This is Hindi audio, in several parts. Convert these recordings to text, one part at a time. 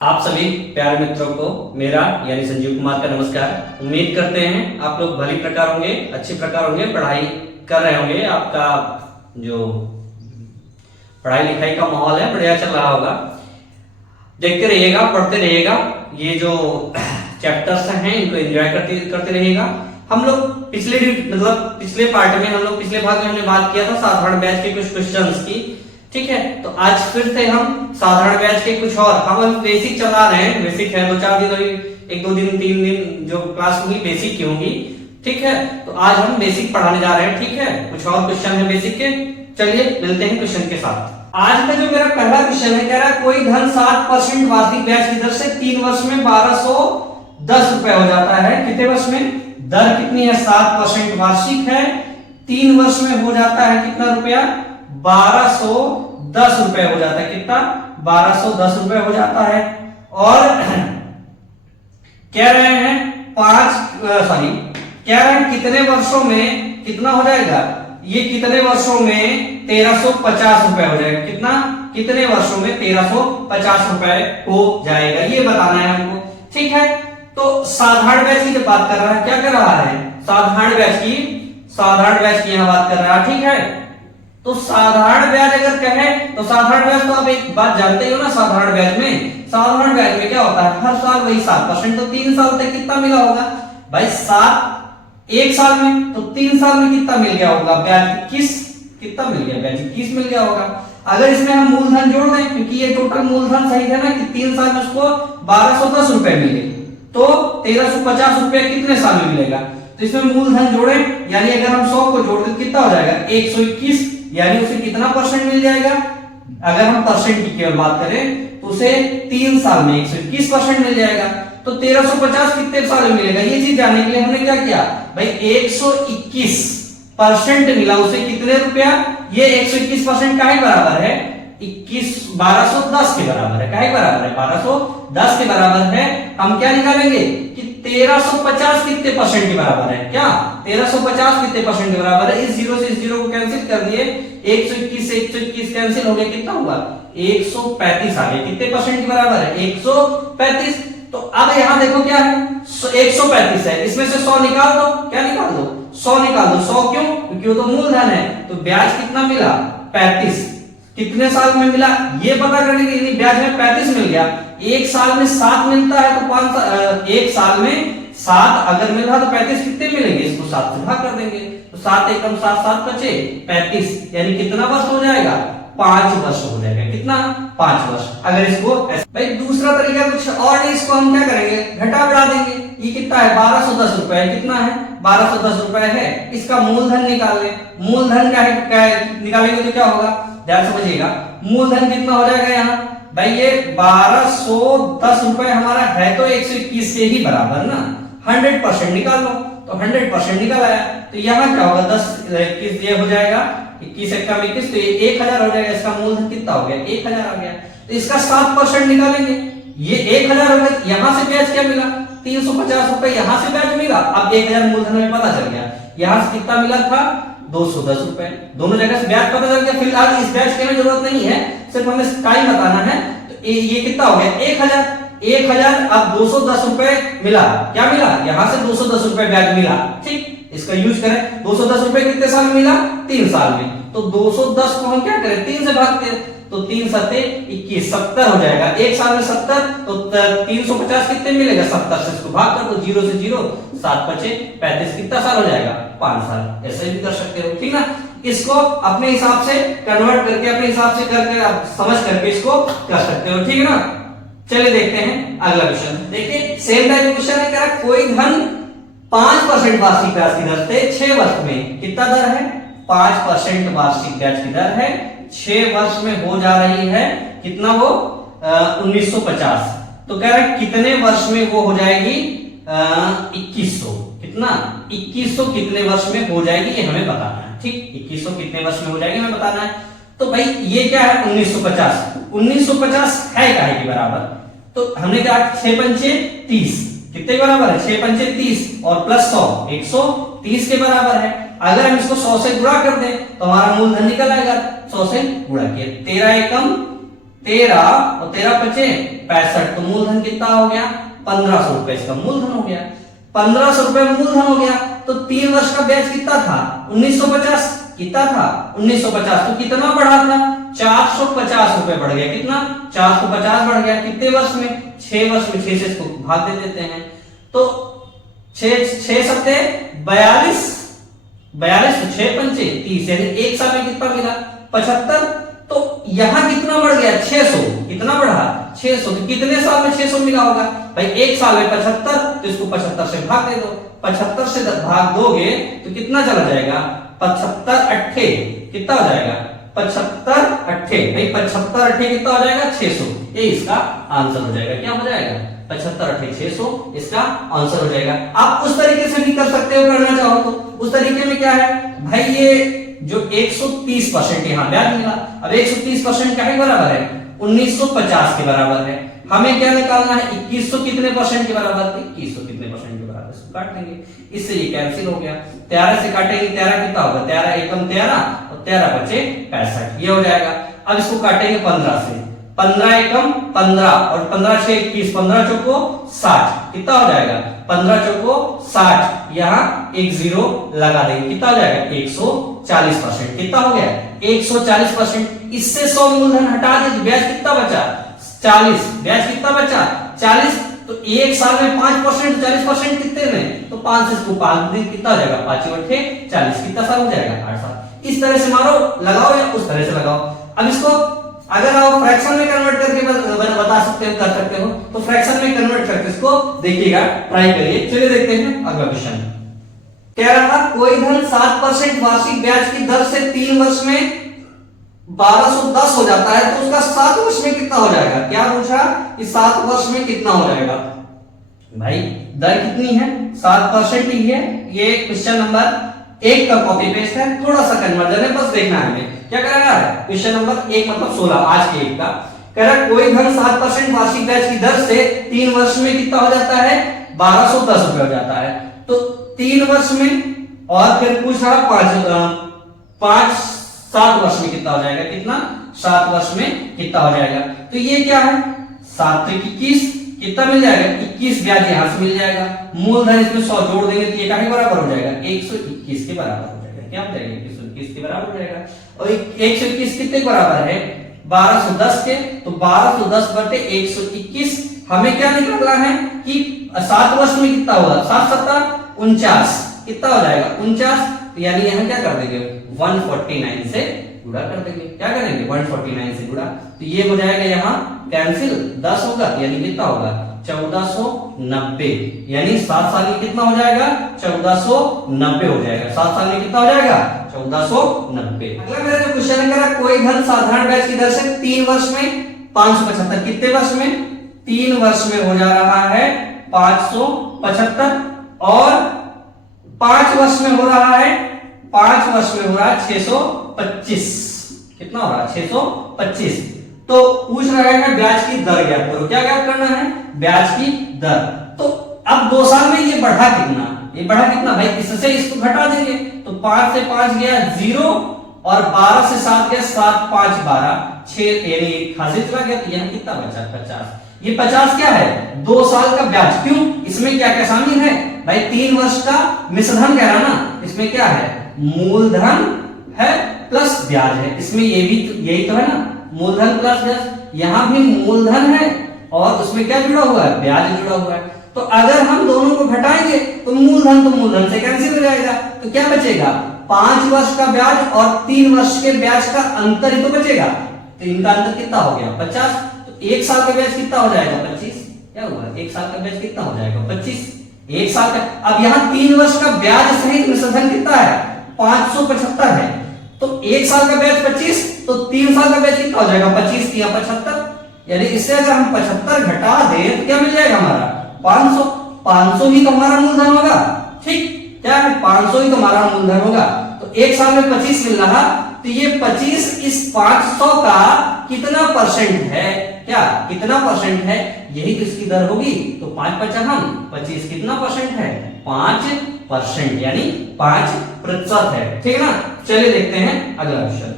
आप सभी प्यारे मित्रों को मेरा यानी संजीव कुमार का नमस्कार। उम्मीद करते हैं आप लोग भली प्रकार होंगे, अच्छे प्रकार होंगे, पढ़ाई कर रहे होंगे। आपका जो पढ़ाई लिखाई का माहौल है बढ़िया चल रहा होगा। देखते रहिएगा, पढ़ते रहिएगा, ये जो चैप्टर्स हैं इनको एंजॉय करते रहिएगा। हम लोग पिछले पार्ट में पिछले भाग में हमने बात किया था साधारण बैच के कुछ क्वेश्चंस की। ठीक है, तो आज फिर से हम साधारण बैच के कुछ और हम बेसिक चला रहे हैं। बेसिक है 2-4 दिन, अभी 1-2 दिन 3 दिन जो क्लास होगी बेसिक की होगी। ठीक है, तो आज हम बेसिक पढ़ाने जा रहे हैं। ठीक है, कुछ और क्वेश्चन है बेसिक के। चलिए मिलते हैं क्वेश्चन के साथ। आज का जो मेरा पहला क्वेश्चन है, कह रहा है कोई धन 7% वार्षिक ब्याज की दर से 3 वर्ष में 1210 रुपए हो जाता है। कितने वर्ष में? दर कितनी है? 7% वार्षिक है, 3 वर्ष में हो जाता है कितना रुपया? 1210 रुपए हो जाता है। कितना? 1210 रुपए हो जाता है। और कह रहे हैं कह रहे हैं कितने वर्षों में कितना हो जाएगा? ये कितने वर्षों में 1350 रुपए हो जाएगा। कितना? कितने वर्षों में 1350 रुपए हो जाएगा, ये बताना है हमको। ठीक है, तो साधारण ब्याज की जब बात कर रहा है, क्या कर रहा है? साधारण ब्याज की यहां बात कर रहा है। ठीक है, तो साधारण ब्याज अगर कहे तो साधारण ब्याज तो आप एक बात जानते ही हो ना। साधारण ब्याज में क्या होता है? हर साल वही 7%। तो 3 साल तक कितना मिला होगा भाई? 7 एक साल में, तो 3 साल में कितना मिल गया होगा? ब्याज 21 कितना मिल गया? ब्याज 21 मिल गया होगा। अगर इसमें हम मूलधन जोड़ दें, क्योंकि ये टोटल मूलधन सही है ना कि 3 साल में उसको 1210 रुपए मिले, तो 1350 रुपए कितने साल में मिलेगा? तो इसमें मूलधन जोड़े, यानी अगर हम 100 को जोड़ दें कितना हो जाएगा? 121, यानी उसे कितना परसेंट मिल जाएगा? अगर हम परसेंट की केवल बात करें तो उसे 3 साल में 121% मिल जाएगा। तो 1350 कितने साल में मिलेगा? ये चीज जानने के लिए हमने क्या किया भाई? 121% मिला उसे कितने रुपया? ये 121% काहे बराबर है? 1210 के बराबर है। काहे बराबर है? 1210 के बराबर है। हम क्या निकालेंगे कि 1350 कितने परसेंट के बराबर है? क्या 1350 कितने परसेंट के बराबर है? इस 0 से इस 0 को कैंसिल कर दिए, 121 से 121 कैंसिल हो गया, कितना हुआ? 135 आ गया। कितने परसेंट के बराबर है? 135। तो अब यहां देखो क्या है? 135 है, इसमें से 100 निकाल दो। क्या निकाल दो? 100 निकाल दो। 100 क्यों? क्योंकि वो तो मूलधन है। तो ब्याज कितना मिला? 35। कितने साल में मिला ये पता करने के लिए ब्याज में 35 मिल गया। एक साल में 7 मिलता है, तो एक साल में 7 अगर मिल रहा तो 35 कितने मिलेंगे? इसको 7 से भाग कर देंगे, तो 7 एकम 7, 7 बचे 35, यानी कितना वर्ष हो जाएगा? 5 वर्ष हो जाएगा। कितना? 5 वर्ष। अगर इसको भाई दूसरा तरीका कुछ और नहीं, इसको हम क्या करेंगे? घटा बढ़ा देंगे। ये कितना है? 1210 रुपए। कितना है? 1210 रुपए है। इसका मूलधन निकाल ले। मूलधन का निकालेंगे तो क्या होगा? ध्यान समझिएगा, मूलधन कितना हो जाएगा यहाँ भाई? ये 1210 रुपए हमारा है तो 121 के ही बराबर ना। 100% निकाल लो, तो 100% निकाल आया। तो यहाँ क्या होगा? 10 21 ये हो जाएगा, 21 एकम 21, तो ये 1000 हो जाएगा। इसका मूलधन कितना हो गया? 1000 आ गया। तो इसका 7% निकालेंगे, ये 1000 हो गया। यहाँ से ब्याज क्या मिला? 350 रुपए यहाँ से ब्याज मिला। अब 1000 मूलधन में पता चल गया। यहाँ से कितना मिला था? 210 रुपए। दोनों जगह से ब्याज पता चल गया। फिलहाल इस ब्याज की हमें जरूरत नहीं है, सिर्फ हमें टाइम बताना है। तो ये कितना हो गया? 1000। अब 210 रुपए मिला। क्या मिला? यहां से 210 रुपए ब्याज मिला। ठीक, इसका यूज करें। 210 रुपए कितने साल में मिला? 3 साल में। तो 210 को हम क्या करें? 3 से भागते हैं, तो 3 7 21, 70 हो जाएगा। एक साल में 70, तो 350 कितने मिलेगा? 70 से इसको भाग कर दो, 0 से 0, 7 बचे 35। कितना साल हो जाएगा? 5 साल। ऐसे भी कर सकते हो, ठीक ना। इसको अपने हिसाब से कन्वर्ट करके, अपने हिसाब से करके आप समझ करके इसको कर सकते हो, ठीक है ना। चलिए देखते हैं अगला क्वेश्चन। देखिए सेम टाइप क्वेश्चन है। क्या कोई धन 5% वार्षिक ब्याज की दर से 6 वर्ष में कितना दर है? 5% वार्षिक ब्याज की दर है, 6 वर्ष में हो जा रही है। कितना वो? 1950। तो कह रहे कितने वर्ष में वो हो जाएगी? 2100। कितना? 2100 कितने वर्ष में हो जाएगी ये हमें बताना है। ठीक, 2100 कितने वर्ष में हो जाएगी हमें बताना है। तो भाई ये क्या है? 1950 है काहे के बराबर? तो हमने कहा 6 पंचे 30 कितने के बराबर है? 6 पंचे 30 और प्लस 100 130 के बराबर है। अगर हम इसको 100 से गुणा कर दें तो हमारा मूलधन निकल आएगा। 100 से गुणा किया, 13 एकम 13 और 13 बचे 65, तो मूलधन कितना हो गया? 1500 रुपए इसका मूलधन हो गया। 1500 रुपए मूलधन हो गया, तो 3 वर्ष का ब्याज कितना था? 1950। कितना था? 1950। तो कितना बढ़ा था? 450 रुपए बढ़ गया। कितना? 450 बढ़ गया। कितने वर्ष में? 6 वर्ष में। 6 से इसको भाग दे देते हैं, तो 6 सत्ते 42, 42 तो 6 पंचे 30, यानी एक साल में कितना मिला? 75। तो यहां कितना बढ़ गया? 600। कितना बढ़ा? 600। तो कितने साल में 600 मिला होगा भाई? एक साल में 75, तो इसको 75 से भाग दे दो। 75 से भाग दोगे तो कितना चला जाएगा? 75 अट्ठे कितना हो जाएगा? 75 अट्ठे भाई 75 अट्ठे कितना हो जाएगा? 600। ये इसका आंसर हो जाएगा। क्या हो जाएगा? 75 अट्ठे 600 इसका आंसर हो जाएगा। आप उस तरीके से भी कर सकते हो, करना चाहो तो। उस तरीके में क्या है भाई, ये जो 130% यहाँ ब्याज मिला, अब 130% क्या है? बराबर है 1950 के बराबर है। हमें क्या निकालना है? 2100 कितने परसेंट के बराबर? 2100 कितने परसेंट के बराबर? इसको काट देंगे, इससे ये कैंसिल हो गया। 13 से काटेंगे, 13 कितना होगा? 13 एकम 13 और 13 बचे 65, ये हो जाएगा। अब इसको काटेंगे 15 से, 15 एकम 15 और 15 से 21, 15 चौको 60, कितना हो जाएगा? 15 चौको 60, यहाँ एक जीरो लगा देंगे, कितना हो जाएगा? 140%। कितना हो गया? 140%। इससे 100 मूलधन हटा दे, ब्याज कितना बचा? 40। ब्याज कितना बचा? 40। तो एक साल में 5%, 40% कितने में? तो 5 से इसको 5 दिन कितना हो जाएगा? 5 अट्ठे 40। कितना साल हो जाएगा? 8 साल। इस तरह से मारो, लगाओ या उस तरह से लगाओ। अब इसको अगर आप फ्रैक्शन में कन्वर्ट करके बता सकते हो, कर सकते हो, तो फ्रैक्शन में कन्वर्ट करके इसको देखिएगा, ट्राई करिए। चलिए देखते हैं अगला क्वेश्चन। कह रहा कोई धन 7% वार्षिक ब्याज की दर से 3 वर्ष में 1210 हो जाता है, तो उसका 7 वर्ष में कितना हो जाएगा? क्या पूछा कि 7 वर्ष में कितना हो जाएगा? भाई दर कितनी है? 7% ही है। ये क्वेश्चन नंबर 1 का कॉपी पेस्ट है, थोड़ा सा कन्वर्जन है, बस देखना है हमें। क्या करेगा? क्वेश्चन नंबर 1 मतलब 16 आज के 1 का कह रहा कोई धन 7% वार्षिक ब्याज की दर से 3 वर्ष में कितना हो जाता है? 1210 रुपए हो जाता है। तो 3 वर्ष में, और फिर पूछ रहा 7 वर्ष में कितना हो जाएगा? कितना? 7 वर्ष में कितना हो जाएगा? तो ये क्या है? 7 तो 21, कितना मिल जाएगा? 21 ब्याज यहां से मिल जाएगा। मूलधन इसमें 100 जोड़ देंगे तो ये क्या के बराबर हो जाएगा? 121 के बराबर हो जाएगा। क्या हो जाएगा? 121 के बराबर हो जाएगा। और 121 कितने के बराबर है? 1210 के। तो 1210 बटे 121 हमें क्या निकालना है कि 7 वर्ष में कितना होगा? 7 सत्ता 49, कितना हो जाएगा? 49। तो यानी यहां क्या कर देंगे? 149 से गुणा कर देंगे। क्या करेंगे? 149 से गुणा, तो ये हो जाएगा यहाँ कैंसिल, 10 होगा, यानी कितना होगा? 1490। यानी 7 साल में कितना हो जाएगा? 1490 हो जाएगा। 7 साल में कितना हो जाएगा? 1490। अगला मेरा जो क्वेश्चन है, कोई धन साधारण ब्याज की दर से 3 वर्ष में 575, कितने वर्ष में? 3 वर्ष में हो जा रहा है 575, और 5 वर्ष में हो रहा है 625। कितना हो रहा है? 625। तो पूछ रहा है ब्याज की दर ज्ञात करो। क्या ज्ञात करना है? ब्याज की दर। तो अब 2 साल में ये बढ़ा कितना? ये बढ़ा कितना भाई? इससे इसको घटा देंगे, तो 5 से 5 गया 0, और 12 से 7 गया 7 5 12, 6 यानी खासी चला गया। तो यहाँ कितना बचा? 50। ये 50 क्या है? 2 साल का ब्याज। क्यों? इसमें क्या क्या शामिल है भाई? 3 वर्ष का मिश्रधन कह रहा ना, इसमें क्या है? मूलधन है प्लस ब्याज है। इसमें ये भी यही तो है ना, मूलधन प्लस ब्याज। यहां भी मूलधन है और उसमें क्या जुड़ा हुआ है? ब्याज जुड़ा हुआ है। तो अगर हम दोनों को घटाएंगे तो मूलधन से कैंसिल हो जाएगा। तो क्या बचेगा? 5 वर्ष का ब्याज और 3 वर्ष के ब्याज का अंतर ही तो बचेगा। तो इनका अंतर कितना हो गया? 50। तो 1 साल का ब्याज कितना हो जाएगा? 25। क्या हुआ? 1 साल का ब्याज कितना हो जाएगा? 25। 1 साल का। अब यहाँ 3 वर्ष का ब्याज सहित मिश्रधन कितना है? 575 है। तो 1 साल का ब्याज 25, तो 3 साल का ब्याज कितना हो जाएगा? 25 या 75। यानी इससे अगर हम 75 घटा दें तो क्या मिल जाएगा हमारा? 500। 500 ही तो हमारा मूलधन होगा। ठीक, क्या है? 500 ही तो हमारा मूलधन होगा। तो 1 साल में 25 मिल रहा, तो ये 25 इस 500 का कितना परसेंट है? क्या कितना परसेंट है? यही तो इसकी दर होगी। तो 5 बचा, हम 25 कितना परसेंट है? 5%, यानी 5% है। ठीक है ना? चलिए देखते हैं अगला क्वेश्चन।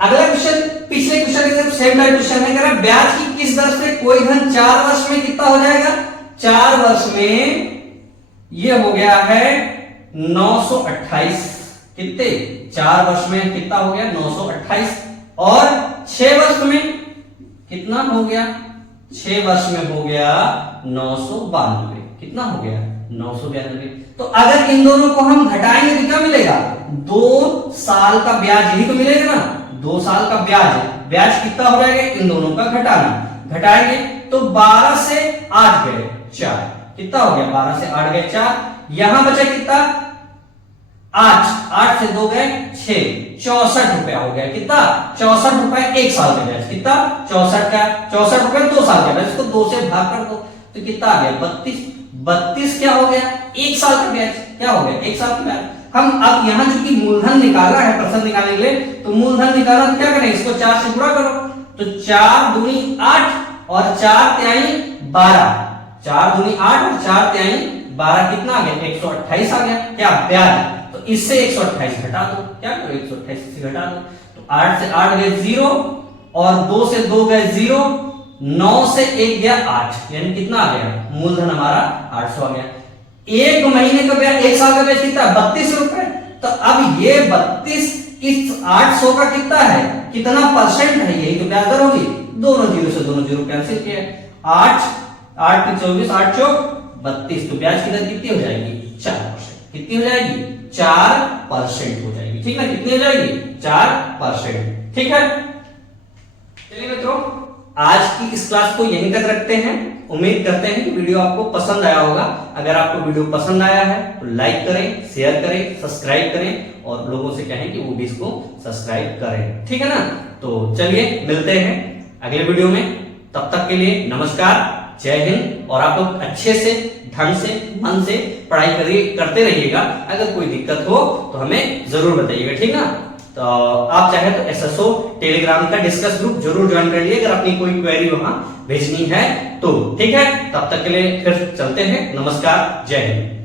अगला क्वेश्चन पिछले क्वेश्चन के सेम टाइप क्वेश्चन है, कह रहा ब्याज की किस दर से कोई धन 4 वर्ष में कितना हो जाएगा, 4 वर्ष में ये हो गया है 928, कितने 4 वर्ष में कितना हो गया 928, और 6 वर्ष में कितना हो गया, 6 वर्ष में हो गया 992, कितना हो गया 992। तो अगर इन दोनों को हम घटाएंगे तो क्या मिलेगा, 2 साल का ब्याज, यही तो मिलेगा ना, 2 साल का ब्याज, ब्याज कितना हो जाएगा इन दोनों का घटाना, घटाएंगे तो 12 से 8 गए 4, कितना हो गया 12 से 8 गए 4, यहां बचा कितना 8 से 2 गए 6, 64 रुपया हो गया, कितना 64 रुपए 1 साल का ब्याज, कितना 64 रुपए 2 साल का ब्याज, इसको 2 से भाग कर दो तो कितना आ गया 32 क्या हो गया 1 साल का ब्याज, क्या हो गया 1 साल का ब्याज। हम अब यहां चूंकि मूलधन निकाला है प्रश्न निकालने के लिए, तो मूलधन निकाला तो क्या करें, इसको 4 से गुणा करो, तो 4 दूनी 8 और 4 तिहाई 12, 4 दूनी 8 और 4 तिहाई 12 कितना आ गया 128 आ गया, क्या ब्याज, तो इससे 128 घटा दो, क्या करो 128 से घटा दो, तो 8 से 8 गए 0 और 2 से 2 गए 0, 9 से 1 गया 8, यानी कितना आ गया मूलधन हमारा 800 आ गया। एक महीने का ब्याज, 1 साल का ब्याज कितना 32 रुपए, तो अब ये 32 इस 800 का कितना है, कितना परसेंट है, यही तो ब्याज दर होगी, दोनों जीरो से दोनों जीरो कैंसिल किया, 8 8 24 8 चौक 32, तो ब्याज की दर कितनी हो जाएगी 4%, कितनी हो जाएगी 4% हो जाएगी, ठीक है, कितनी हो जाएगी 4%, ठीक है। चलिए मित्रों, आज की इस क्लास को यहीं तक रखते हैं, उम्मीद करते हैं कि वीडियो आपको पसंद आया होगा। अगर आपको वीडियो पसंद आया है तो लाइक करें, शेयर करें, सब्सक्राइब करें और लोगों से कहें कि वो भी इसको सब्सक्राइब करें, ठीक है ना। तो चलिए मिलते हैं अगले वीडियो में, तब तक के लिए नमस्कार, जय हिंद, और आप लोग अच्छे से ढंग से मन से पढ़ाई करते रहिएगा। अगर कोई दिक्कत हो तो हमें जरूर बताइएगा, ठीक ना। तो आप चाहे तो एसएसओ टेलीग्राम का डिस्कस ग्रुप जरूर ज्वाइन कर लिए, अगर अपनी कोई क्वेरी वहां भेजनी है तो, ठीक है। तब तक के लिए फिर चलते हैं, नमस्कार, जय हिंद।